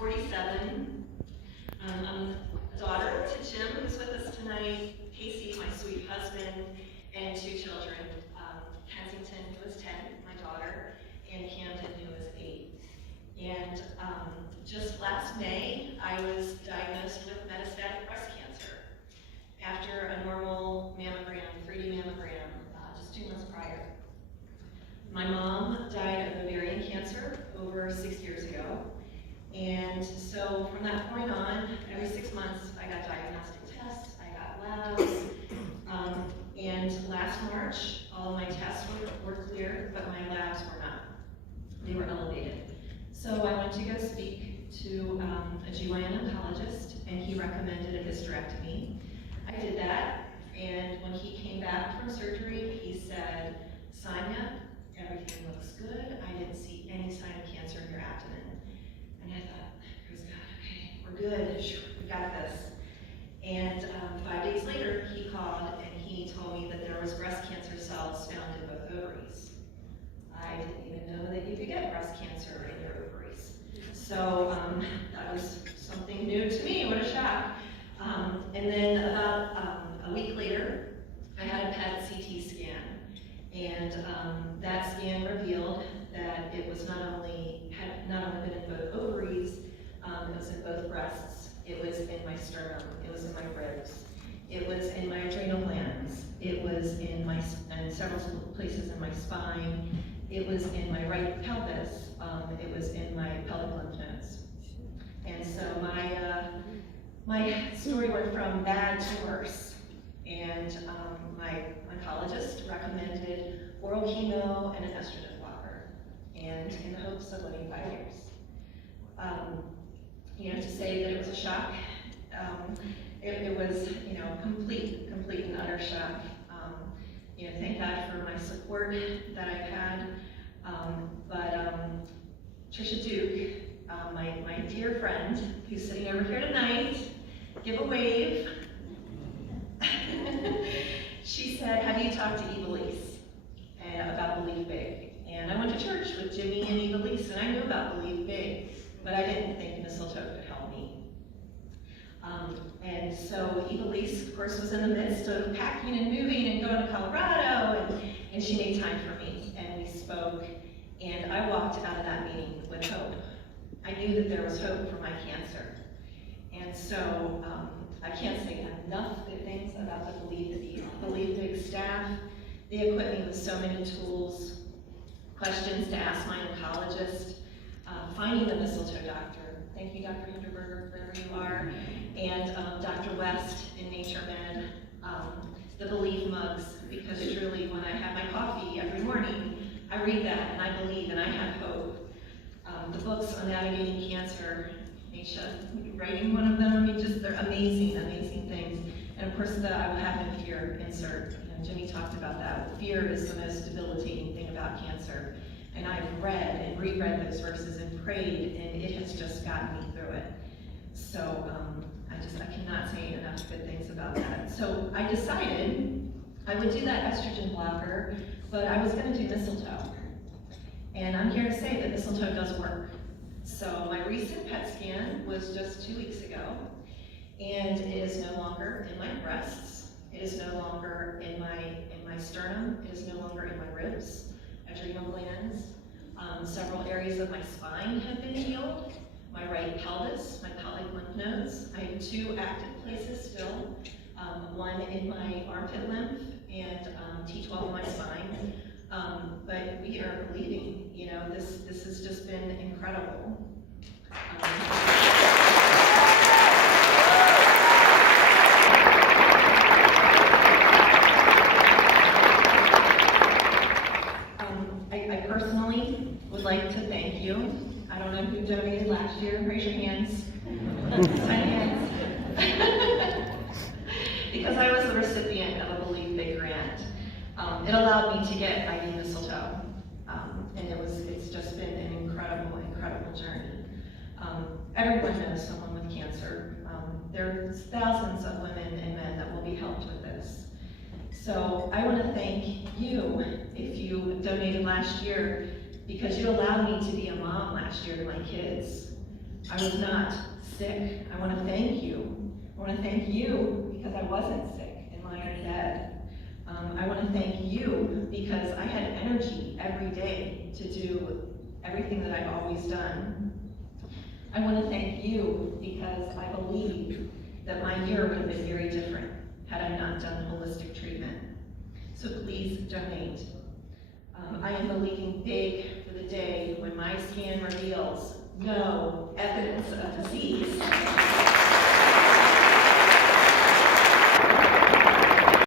47. I'm a daughter to Jim, who's with us tonight, Casey, my sweet husband, and 2 children, Kensington, who is 10, my daughter, and Camden, who is 8. And just last May, I was diagnosed with metastatic breast cancer after a normal mammogram, 3D mammogram, just 2 months prior. My mom died of ovarian cancer over 6 years ago. And so from that point on, every 6 months, I got diagnostic tests, I got labs, and last March, all of my tests were clear, but my labs were not. They were elevated. So I went to go speak to a GYN oncologist, and he recommended a hysterectomy. I did that, and when he came back from surgery, he said, "Sonia, everything looks good. I didn't see any sign of cancer in your abdomen." And I thought, praise God, okay, we're good, sure, we got this. And 5 days later, he called and he told me that there was breast cancer cells found in both ovaries. I didn't even know that you could get breast cancer in your ovaries. So that was something new to me, what a shock. And then about a week later, I had a PET CT scan. And that scan revealed that it was not only been in both ovaries, it was in both breasts, it was in my sternum, it was in my ribs, it was in my adrenal glands, it was in several places in my spine, it was in my right pelvis, it was in my pelvic lymph nodes. And so my story went from bad to worse. And my oncologist recommended oral chemo and an estrogen blocker, and in the hopes of living 5 years. To say that it was a shock, it was, complete and utter shock. Thank God for my support that I've had. Trisha Duke, my dear friend, who's sitting over here tonight, give a wave. She said, "Have you talked to Evilise about Believe Big?" And I went to church with Jimmy and Evilise, and I knew about Believe Big, but I didn't think mistletoe could help me. And so Evilise, of course, was in the midst of packing and moving and going to Colorado, and she made time for me, and we spoke, and I walked out of that meeting with hope. I knew that there was hope for my cancer. And so I can't say enough good things about the Believe Big staff. They equipped me with so many tools, questions to ask my oncologist, finding the mistletoe doctor. Thank you, Dr. Hinderberger, wherever you are, and Dr. West in Nature Med, the Believe mugs, because truly when I have my coffee every morning, I read that and I believe and I have hope. The books on navigating cancer, Nisha writing one of them, they're amazing, amazing things. And of course, I will have no fear insert. Jimmy talked about that. Fear is the most debilitating thing about cancer. And I've read and reread those verses and prayed, and it has just gotten me through it. So I cannot say enough good things about that. So I decided I would do that estrogen blocker, but I was going to do mistletoe. And I'm here to say that mistletoe does work. So my recent PET scan was just 2 weeks ago, and it is no longer in my breasts. It is no longer in my sternum. It is no longer in my ribs, adrenal glands. Several areas of my spine have been healed. My right pelvis, my pelvic lymph nodes. I have 2 active places still. One in my armpit lymph and T12 in my spine. But we are believing, this has just been incredible. I personally would like to thank you. I don't know who donated last year. Raise your hands. Tiny hands. Because I was the recipient of a Believe Big grant. It allowed me to get IV mistletoe, and it's just been an incredible journey. Everyone knows someone with cancer. There's thousands of women and men that will be helped with this. So I want to thank you if you donated last year, because you allowed me to be a mom last year to my kids. I was not sick. I want to thank you. I want to thank you because I wasn't sick and lying in bed. I want to thank you because I had energy every day to do everything that I've always done. I want to thank you because I believe that my year would have been very different had I not done holistic treatment. So please donate. I am believing big for the day when my scan reveals no evidence of disease.